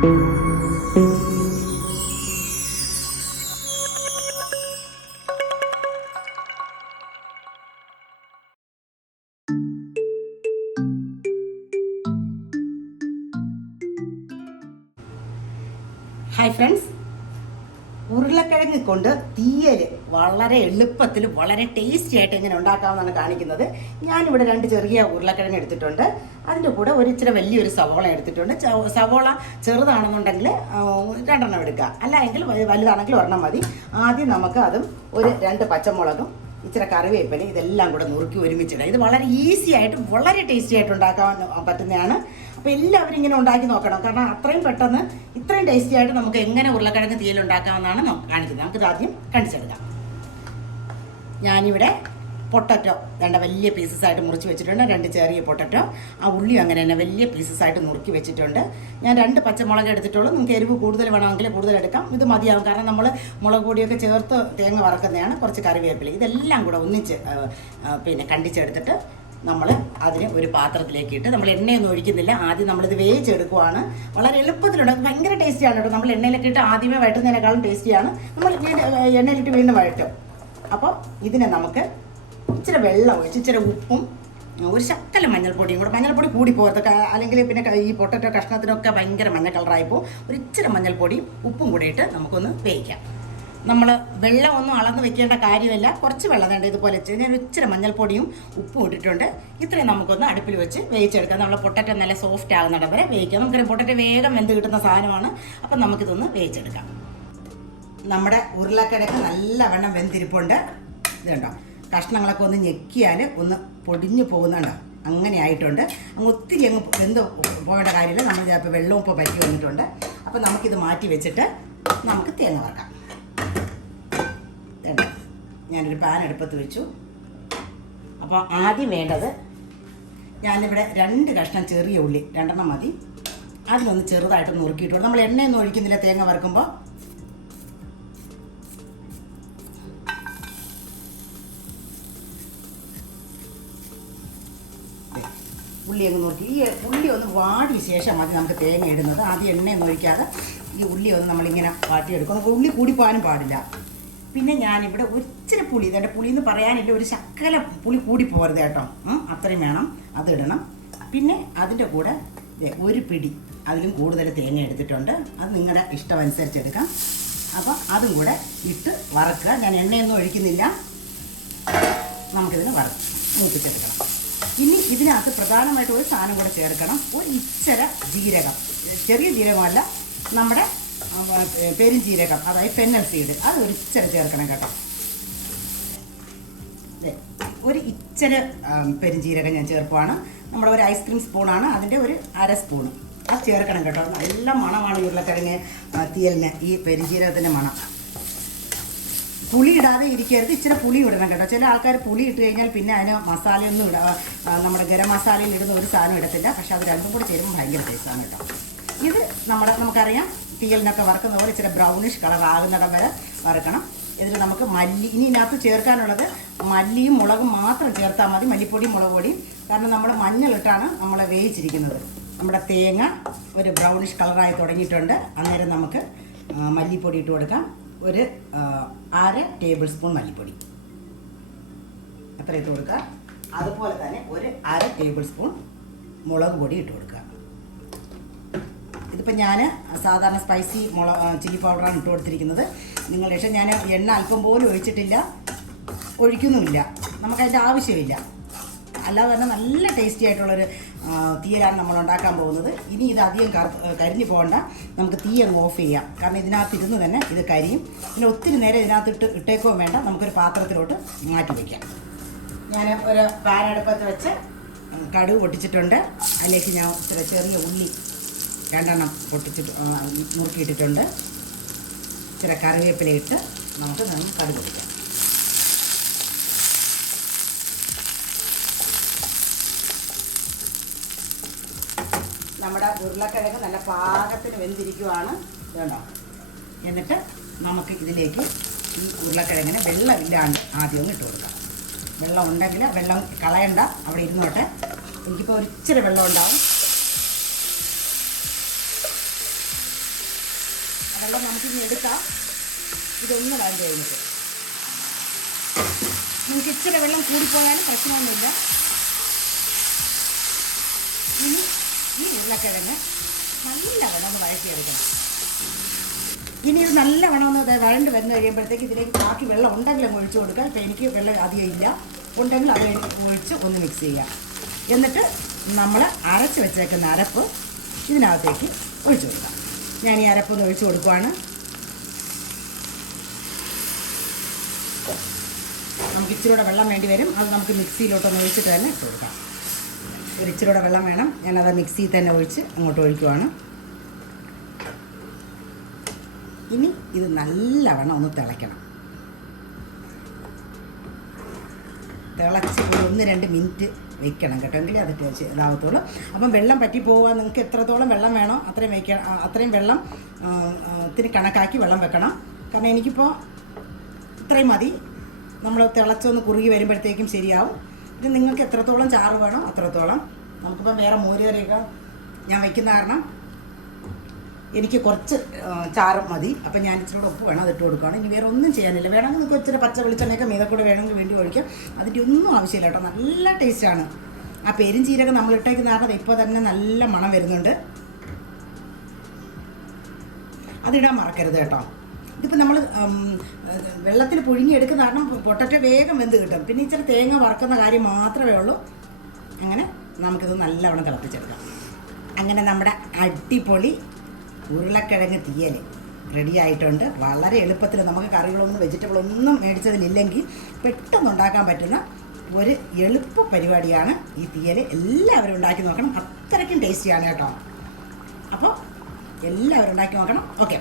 Hi friends, ഉരുളക്കിഴങ്ങ് കൊണ്ട് തീയൽ വളരെ എളുപ്പത്തിൽ വളരെ ടേസ്റ്റി ആയിട്ട് എങ്ങനെ ഉണ്ടാക്കാമെന്നാണ് കാണിക്കുന്നത്. ഞാനിവിടെ രണ്ട് ചെറിയ ഉരുളക്കിഴങ്ങ് എടുത്തിട്ടുണ്ട്. അതിന്റെ കൂടെ ഒരു ഇച്ചിരി വലിയൊരു സവോള എടുത്തിട്ടുണ്ട്. സവോള ചെറുതാണെന്നുണ്ടെങ്കിൽ രണ്ടെണ്ണം എടുക്കുക അല്ല എങ്കിൽ വലുതാണെങ്കിൽ ഒരെണ്ണം മതി. ആദ്യം നമുക്ക് അതും ഒരു രണ്ട് പച്ചമുളകും ഇച്ചിരി കറിവേപ്പില ഇതെല്ലാം കൂടെ നുറുക്കി ഒരുമിച്ചിടുക. ഇത് വളരെ ഈസി ആയിട്ട് വളരെ ടേസ്റ്റി ആയിട്ട് ഉണ്ടാക്കാൻ പറ്റുന്നതാണ്. അപ്പോൾ എല്ലാവരും ഇങ്ങനെ ഉണ്ടാക്കി നോക്കണം. കാരണം അത്രയും പെട്ടെന്ന് ഇത്രയും ടേസ്റ്റി ആയിട്ട് നമുക്ക് എങ്ങനെ ഉരുളക്കിഴങ്ങ് തീയിൽ ഉണ്ടാക്കാമെന്നാണ് കാണിക്കുന്നത്. നമുക്കിത് ആദ്യം കണിച്ചെടുക്കാം ഞാനിവിടെ പൊട്ടറ്റോ. രണ്ട് വലിയ പീസസ് ആയിട്ട് മുറിച്ച് വെച്ചിട്ടുണ്ട്. രണ്ട് ചെറിയ പൊട്ടറ്റോ. ആ ഉള്ളി അങ്ങനെ തന്നെ വലിയ പീസസ് ആയിട്ട് നുറുക്കി വെച്ചിട്ടുണ്ട്. ഞാൻ രണ്ട് പച്ചമുളക് എടുത്തിട്ടുള്ളൂ. നമുക്ക് എരിവ് കൂടുതൽ വേണമെങ്കിൽ കൂടുതൽ എടുക്കാം. ഇത് മതിയാവും. കാരണം നമ്മൾ മുളക് പൊടിയൊക്കെ ചേർത്ത് തേങ്ങ വറക്കുന്നതാണ് കുറച്ച് കറിവേപ്പില. ഇതെല്ലാം കൂടെ ഒന്നിച്ച് പിന്നെ കണ്ടിച്ചെടുത്തിട്ട് നമ്മൾ അതിന് ഒരു പാത്രത്തിലേക്ക് ഇട്ട് നമ്മൾ എണ്ണയൊന്നും ഒഴിക്കുന്നില്ല. ആദ്യം നമ്മളിത് വേവിച്ചെടുക്കുവാണ്. വളരെ എളുപ്പത്തിലുണ്ട്. ഭയങ്കര ടേസ്റ്റിയാണ് കേട്ടോ. നമ്മൾ എണ്ണയിലൊക്കെ ഇട്ട് ആദ്യമേ വഴറ്റുന്നതിനേക്കാളും ടേസ്റ്റിയാണ് നമ്മൾ ആ, എണ്ണയിലിട്ട് വീണ്ടും വഴറ്റും. അപ്പോൾ ഇതിനെ നമുക്ക് ഇച്ചിരി വെള്ളം ഇച്ചിരി ഉപ്പും ഒരു ശക്തല മഞ്ഞൾപ്പൊടിയും കൂടെ. മഞ്ഞൾപ്പൊടി കൂടി പോകത്തൊക്കെ അല്ലെങ്കിൽ പിന്നെ ഈ പൊട്ടറ്റോ കഷ്ണത്തിനൊക്കെ ഭയങ്കര മഞ്ഞ കളറായിപ്പോൾ ഒരു ഇച്ചിരി മഞ്ഞൾപ്പൊടിയും ഉപ്പും കൂടി ഇട്ട് നമുക്കൊന്ന് വേവിക്കാം. നമ്മൾ വെള്ളം ഒന്നും അളന്ന് വെക്കേണ്ട കാര്യമല്ല. കുറച്ച് വെള്ളം വേണ്ട ഇതുപോലെ ഞാൻ ഇച്ചിരി മഞ്ഞൾപ്പൊടിയും ഉപ്പും ഇട്ടിട്ടുണ്ട്. ഇത്രയും നമുക്കൊന്ന് അടുപ്പിൽ വെച്ച് വേവിച്ചെടുക്കാം. നമ്മൾ പൊട്ടറ്റ നല്ല സോഫ്റ്റ് ആകുന്നിടം വരെ വേവിക്കാം. നമുക്കൊരു പൊട്ടറ്റ വേഗം വെന്ത് കിട്ടുന്ന സാധനമാണ്. അപ്പം നമുക്കിതൊന്ന് വേവിച്ചെടുക്കാം. നമ്മുടെ ഉരുളക്കിഴങ്ങ് നല്ലവണ്ണം വെന്തിരിപ്പുണ്ട്. ഇത് കഷ്ണങ്ങളൊക്കെ ഒന്ന് ഞെക്കിയാൽ ഒന്ന് പൊടിഞ്ഞു പോകുന്നതാണ്. അങ്ങനെ ആയിട്ടുണ്ട്. അങ്ങ് ഒത്തിരി അങ്ങ് എന്ത് പോകേണ്ട കാര്യമില്ല. നമ്മൾ ചിലപ്പോൾ വെള്ളവും ഇപ്പോൾ പറ്റി വന്നിട്ടുണ്ട്. അപ്പോൾ നമുക്കിത് മാറ്റി വെച്ചിട്ട് നമുക്ക് തേങ്ങ വറക്കാം. ഞാനൊരു പാൻ എടുപ്പത്ത് വെച്ചു. അപ്പോൾ ആദ്യം വേണ്ടത് ഞാനിവിടെ രണ്ട് കഷ്ണം ചെറിയ ഉള്ളി രണ്ടെണ്ണം മതി. അതിലൊന്ന് ചെറുതായിട്ട് നുറുക്കിയിട്ടുള്ളൂ നമ്മൾ എണ്ണയൊന്നും ഒഴിക്കുന്നില്ല തേങ്ങ വറുക്കുമ്പോൾ ഉള്ളി അങ്ങ് നോക്കി. ഈ ഉള്ളി ഒന്ന് വാടിയ ശേഷം മതി നമുക്ക് തേങ്ങ ഇടുന്നത്. ആദ്യം എണ്ണയൊന്നും ഒഴിക്കാതെ ഈ ഉള്ളി ഒന്ന് നമ്മളിങ്ങനെ വാട്ടിയെടുക്കും. നമുക്ക് ഉള്ളി കൂടി പോകാനും പാടില്ല. പിന്നെ ഞാനിവിടെ ഒരിച്ചിരി പുളി ഇതെന്റെ പുളി എന്ന് പറയാനില്ല ഒരു ശക്കല പുളി കൂടി പോകരുത് കേട്ടോ അത്രയും വേണം. അതിടണം പിന്നെ അതിന്റെ കൂടെ ഒരു പിടി അതിലും കൂടുതൽ തേങ്ങ എടുത്തിട്ടുണ്ട്. അത് നിങ്ങളുടെ ഇഷ്ടമനുസരിച്ച് എടുക്കാം. അപ്പോൾ അതും കൂടെ ഇട്ട് വറക്കുക. ഞാൻ എണ്ണയൊന്നും ഒഴിക്കുന്നില്ല. നമുക്കിതിന് വറ മൂപ്പിച്ചെടുക്കണം. ഇനി ഇതിനകത്ത് പ്രധാനമായിട്ട് ഒരു സാധനം കൂടെ ചേർക്കണം. ഒരു ഇച്ചര ജീരകം. ചെറിയ ജീരകമല്ല നമ്മുടെ പെരും ജീരകം അതായത് പെന്നൽ സീഡ് അത് ഒരു ഇച്ചര ചേർക്കണം കേട്ടോ. ഒരു ഇച്ചര പെരുംജീരകം ഞാൻ ചേർക്കുവാണ്. നമ്മുടെ ഒരു ഐസ്ക്രീം സ്പൂണാണ് അതിന്റെ ഒരു അര സ്പൂണ് അത് ചേർക്കണം കേട്ടോ. നല്ല മണമാണ് ഉരുളക്കിഴങ്ങ് തീയലിന് ഈ പെരുംജീരകത്തിന്റെ മണം. പുളി ഇടാതെ ഇരിക്കരുത്. ഇച്ചിരി പുളി ഇടണം കേട്ടോ. ചില ആൾക്കാർ പുളി ഇട്ട് കഴിഞ്ഞാൽ പിന്നെ അതിന് മസാലയൊന്നും ഇട നമ്മുടെ ഗരം മസാലയിൽ ഇടുന്ന ഒരു സാധനം ഇടത്തില്ല. പക്ഷെ അത് രണ്ടും കൂടെ ചേരുമ്പോൾ ഭയങ്കര ടേസ്റ്റാണ് കേട്ടോ. ഇത് നമ്മുടെ നമുക്കറിയാം തീയലിനൊക്കെ വറുക്കുന്ന പോലെ ഇച്ചിരി ബ്രൗണിഷ് കളർ ആകുന്നിടം വരെ വറുക്കണം. ഇതിൽ നമുക്ക് മല്ലി ഇനി ഇതിനകത്ത് ചേർക്കാനുള്ളത് മല്ലിയും മുളകും മാത്രം ചേർത്താൽ മതി. മല്ലിപ്പൊടിയും മുളക് പൊടിയും. കാരണം നമ്മൾ മഞ്ഞളിട്ടാണ് നമ്മൾ വേവിച്ചിരിക്കുന്നത്. നമ്മുടെ തേങ്ങ ഒരു ബ്രൗണിഷ് കളറായി തുടങ്ങിയിട്ടുണ്ട്. അന്നേരം നമുക്ക് മല്ലിപ്പൊടി ഇട്ട് കൊടുക്കാം. ഒരു അര ടേബിൾ സ്പൂൺ മല്ലിപ്പൊടി അത്ര കൊടുക്കുക. അതുപോലെ തന്നെ ഒരു അര ടേബിൾ സ്പൂൺ മുളക് പൊടി ഇട്ട് കൊടുക്കുക. ഇതിപ്പോൾ ഞാൻ സാധാരണ സ്പൈസി മുള ചില്ലി പൗഡറാണ് ഇട്ട് കൊടുത്തിരിക്കുന്നത്. നിങ്ങൾ പക്ഷേ ഞാൻ എണ്ണ അല്പം പോലും ഒഴിച്ചിട്ടില്ല. ഒഴിക്കുന്നുമില്ല. നമുക്കതിന്റെ ആവശ്യമില്ല. അല്ലാതെ തന്നെ നല്ല ടേസ്റ്റി ആയിട്ടുള്ളൊരു തീയലാണ് നമ്മൾ ഉണ്ടാക്കാൻ പോകുന്നത്. ഇനി ഇത് അധികം കരിഞ്ഞു പോകണ്ട. നമുക്ക് തീ അങ്ങ് ഓഫ് ചെയ്യാം. കാരണം ഇതിനകത്ത് ഇരുന്ന് തന്നെ ഇത് കരിയും. പിന്നെ ഒത്തിരി നേരം ഇതിനകത്ത് ഇട്ട് ഇട്ടേക്കോ വേണ്ട. നമുക്കൊരു പാത്രത്തിലോട്ട് മാറ്റി വയ്ക്കാം ഞാൻ ഒരു പാൻ അടുപ്പത്ത് വെച്ച് കടുക് പൊട്ടിച്ചിട്ടുണ്ട്. അതിലേക്ക് ഞാൻ ചെറിയ ഉള്ളി രണ്ടെണ്ണം പൊട്ടിച്ചിട്ട് നുറുക്കിയിട്ടിട്ടുണ്ട് ഇച്ചിരി കറിവേപ്പില ഇട്ട് നമുക്ക് നിന്ന് കടുക് പൊട്ടിക്കാം. നമ്മുടെ ഉരുളക്കിഴങ്ങ് നല്ല പാകത്തിന് വെന്തിരിക്കുവാണ്. ഇതുണ്ടോ? എന്നിട്ട് നമുക്ക് ഇതിലേക്ക് ഈ ഉരുളക്കിഴങ്ങിന് വെള്ളമില്ലാണ്ട് ആദ്യം ഇട്ട് കൊടുക്കാം. വെള്ളം ഉണ്ടെങ്കിൽ വെള്ളം കളയണ്ട. അവിടെ ഇരുന്നോട്ടെ. എനിക്കിപ്പോൾ ഒരിച്ചിരി വെള്ളം ഉണ്ടാവും. വെള്ളം നമുക്കിനി എടുക്കാം. ഇതൊന്ന് വേണ്ടി കഴിഞ്ഞിട്ട്. നിങ്ങൾക്ക് ഇച്ചിരി വെള്ളം കൂടിപ്പോയാലും പ്രശ്നമൊന്നുമില്ല. ഉരുളക്കിഴങ്ങ് നല്ലവണ്ണം ഒന്ന് വഴറ്റിയെടുക്കണം. ഇനി ഇത് നല്ലവണ്ണം ഒന്ന് വഴണ്ട് വരുന്ന കഴിയുമ്പോഴത്തേക്ക് ഇതിലേക്ക് ബാക്കി വെള്ളം ഉണ്ടെങ്കിലും ഒഴിച്ചു കൊടുക്കാം ഇപ്പം എനിക്ക് വെള്ളം അധികം ഇല്ല. ഉണ്ടെങ്കിൽ അത് ഒഴിച്ച് ഒന്ന് മിക്സ് ചെയ്യാം. എന്നിട്ട് നമ്മൾ അരച്ച് വെച്ചേക്കുന്ന അരപ്പ് ഇതിനകത്തേക്ക് ഒഴിച്ചു കൊടുക്കാം. ഞാൻ ഈ അരപ്പൊന്ന് ഒഴിച്ചു കൊടുക്കുവാണ്. നമുക്ക് ഇച്ചിരി കൂടെ വെള്ളം വേണ്ടി വരും. അത് നമുക്ക് മിക്സിയിലോട്ടൊന്ന് ഒഴിച്ചിട്ട് തന്നെ ഇട്ട് കൊടുക്കാം. ഒരു ഇച്ചിരി കൂടെ വെള്ളം വേണം. ഞാനത് മിക്സിയിൽ തന്നെ ഒഴിച്ച് അങ്ങോട്ട് ഒഴിക്കുവാണ്. ഇനി ഇത് നല്ലവണ്ണം ഒന്ന് തിളയ്ക്കണം. തിളച്ച് ഒന്ന് രണ്ട് മിനിറ്റ് വെക്കണം കേട്ടോ. എങ്കിൽ അത് ഇതാവത്തുള്ളൂ. അപ്പം വെള്ളം പറ്റി പോവുക. നിങ്ങൾക്ക് എത്രത്തോളം വെള്ളം വേണോ അത്രയും വെക്കണം അത്രയും വെള്ളം ഇത്തിരി കണക്കാക്കി വെള്ളം വെക്കണം. കാരണം എനിക്കിപ്പോൾ ഇത്രയും മതി. നമ്മൾ തിളച്ചൊന്ന് കുറുകി വരുമ്പോഴത്തേക്കും ശരിയാവും. ഇത് നിങ്ങൾക്ക് എത്രത്തോളം ചാറ് വേണോ അത്രത്തോളം. നമുക്കിപ്പം വേറെ മോര് മോരുകറിയൊക്കെ ഞാൻ വയ്ക്കുന്ന കാരണം എനിക്ക് കുറച്ച് ചാറ് മതി. അപ്പം ഞാൻ ഇച്ചിരി ഉപ്പ് വേണം അതിട്ട് കൊടുക്കുകയാണ്. ഇനി വേറെ ഒന്നും ചെയ്യാനില്ല. വേണമെങ്കിൽ നിങ്ങൾക്ക് ഇച്ചിരി പച്ച വെളിച്ചെണ്ണയൊക്കെ മീതെ കൂടെ വേണമെങ്കിൽ വേണ്ടി ഒഴിക്കാം. അതിന്റെ ഒന്നും ആവശ്യമില്ല കേട്ടോ. നല്ല ടേസ്റ്റാണ് ആ പെരും ചീരൊക്കെ നമ്മൾ ഇട്ടേക്കുന്ന കാരണം ഇപ്പോൾ തന്നെ നല്ല മണം വരുന്നുണ്ട്. അതിടാൻ മറക്കരുത് കേട്ടോ. ഇതിപ്പോൾ നമ്മൾ വെള്ളത്തിൽ പുഴുങ്ങിയെടുക്കുന്ന കാരണം പൊട്ടറ്റ വേഗം വെന്ത് കിട്ടും. പിന്നെ ഇച്ചിരി തേങ്ങ വറക്കുന്ന കാര്യം മാത്രമേ ഉള്ളൂ. അങ്ങനെ നമുക്കിത് നല്ലവണ്ണം തിളപ്പിച്ചെടുക്കാം. അങ്ങനെ നമ്മുടെ അടിപൊളി ഉരുളക്കിഴങ്ങ് തീയൽ റെഡി ആയിട്ടുണ്ട്. വളരെ എളുപ്പത്തിൽ നമുക്ക് കറികളൊന്നും വെജിറ്റബിളൊന്നും മേടിച്ചതിലില്ലെങ്കിൽ പെട്ടെന്ന് ഉണ്ടാക്കാൻ പറ്റുന്ന ഒരു എളുപ്പ പരിപാടിയാണ് ഈ തീയൽ എല്ലാവരും ഉണ്ടാക്കി നോക്കണം. അത്രയ്ക്കും ടേസ്റ്റിയാണ് കേട്ടോ. അപ്പോൾ എല്ലാവരും ഉണ്ടാക്കി നോക്കണം. ഓക്കെ